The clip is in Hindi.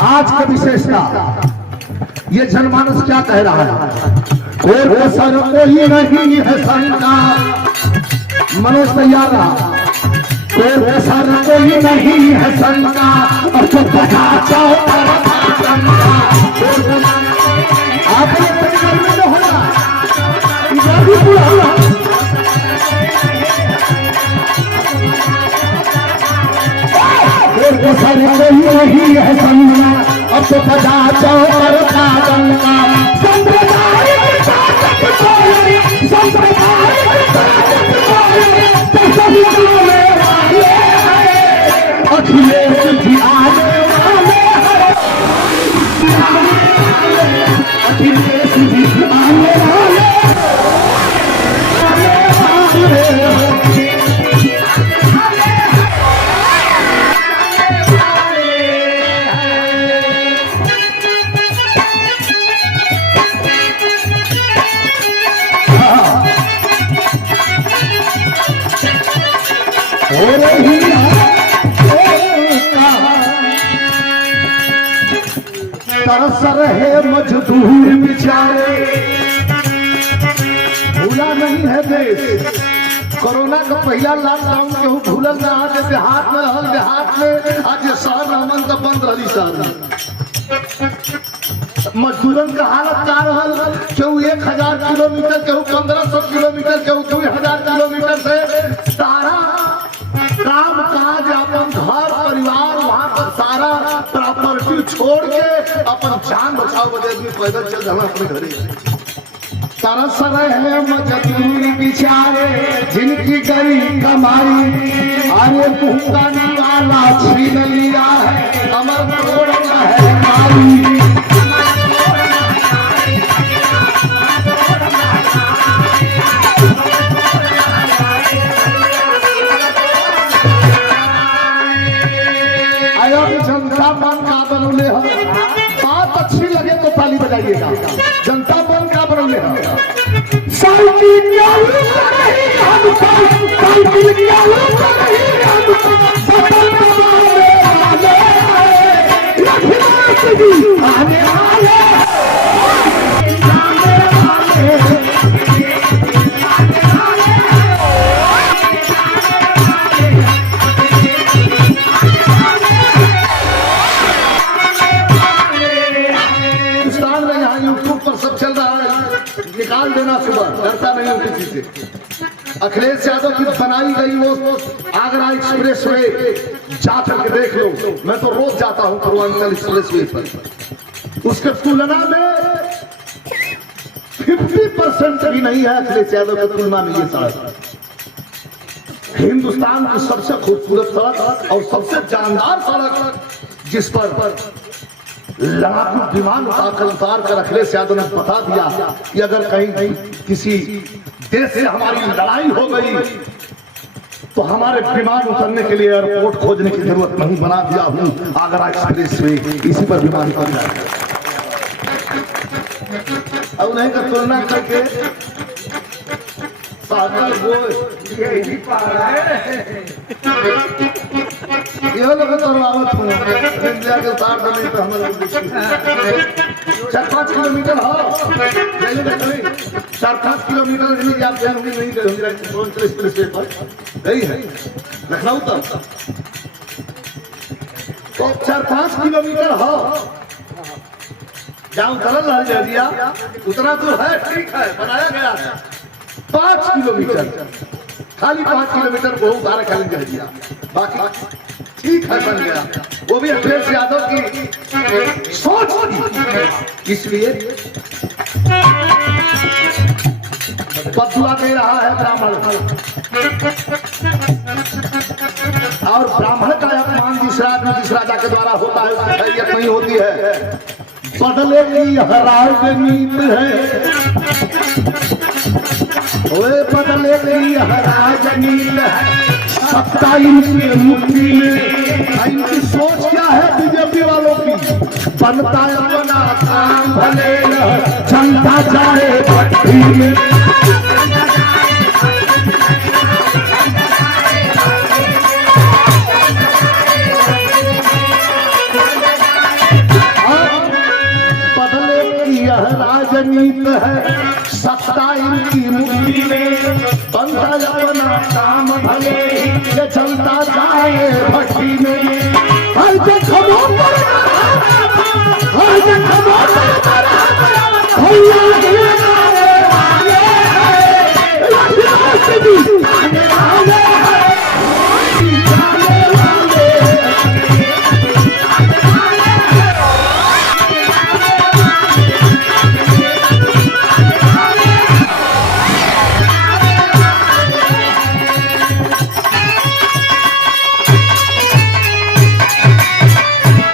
आज का विशेषता ये जनमानस क्या कह रहा है? और सर कोई नहीं है शंका, मनोज तैयार रहा। और सर कोई नहीं है शंका, और तो बजा जाओ आप होगा सर कोई नहीं है शंका, अब तो बजा जाओ डंका। अखिलेश जी आने वाले, अखिलेश जी आने वाले। तरस रहे मजदूर बेचारे, भूला नहीं है देश। कोरोना का पहला लॉकडाउन केहू भूलल ना, आज देहात में रहल, देहात में आज शहर रहन तो बंद रही। शहर मजदूरन का हालत का रहल, केहू 1000 किलोमीटर, केहू 1500 किलोमीटर, केहू 2000 किलोमीटर से सारा काम काज अपन घर परिवार वहां पर सारा प्रॉपर्टी छोड़ के अपन जान बचाव बदे भी पैदल चल रहा अपने घरे। तरस रहे मजदूर बेचारे, जिनकी गई कमाई, अरे भूखा निकाला छीन लिया है, अमर तोड़ना है मारी। जनता बन का बनौले हो, बात अच्छी लगे तो ताली बजाइएगा। जनता बन का बनौले हो, आने वाले निकाल देना सुबह, डरता नहीं हूं किसी से। अखिलेश यादव की बनाई गई वो आगरा एक्सप्रेस वे जा करके देख लो। मैं तो रोज जाता हूं पूर्वांचल एक्सप्रेस वे पर, उसके तुलना में 50% भी नहीं है अखिलेश यादव की तुलना में। ये सड़क हिंदुस्तान की सबसे खूबसूरत सड़क और सबसे जानदार सड़क, जिस पर लड़ाकू विमान उतार कर अखिलेश यादव ने बता दिया कि अगर कहीं किसी देश से हमारी लड़ाई हो गई तो हमारे विमान उतरने के लिए एयरपोर्ट खोजने की जरूरत नहीं, बना दिया हूं आगरा एक्सप्रेस वे, इसी पर विमान उतर जाए। अब नहीं का तुलना करके ये लोग तो रावत हूँ इंडिया के 4-5 किलोमीटर हो, 4-5 किलोमीटर नहीं आप जाएंगे, नहीं गई है लखनऊ तक तो 4-5 किलोमीटर हो, जहाँ उतरल रह दिया उतना तो है, ठीक है, बनाया गया है 5 किलोमीटर। खाली 5 किलोमीटर बहुत सारा खाली कह दिया, बाकी ठीक है बन गया। वो भी अखिलेश यादव की सोच थी, इसलिए बदुआ दे रहा है ब्राह्मण, और ब्राह्मण का अपमान जिस राजा के द्वारा होता है उसकी खैरियत नहीं होती है। बदले की राजनीत है, ओए बदले की राजनीत है, सत्ता इनकी मुट्ठी में। इनकी सोच क्या है बीजेपी वालों की? बनता है अपना काम भले न चलता जाए भट्टी में। राजनीत है, सत्ता इनकी मुट्ठी में। बनता अपना काम भले ये चलता जाए भट्टी में। हर जगह भैया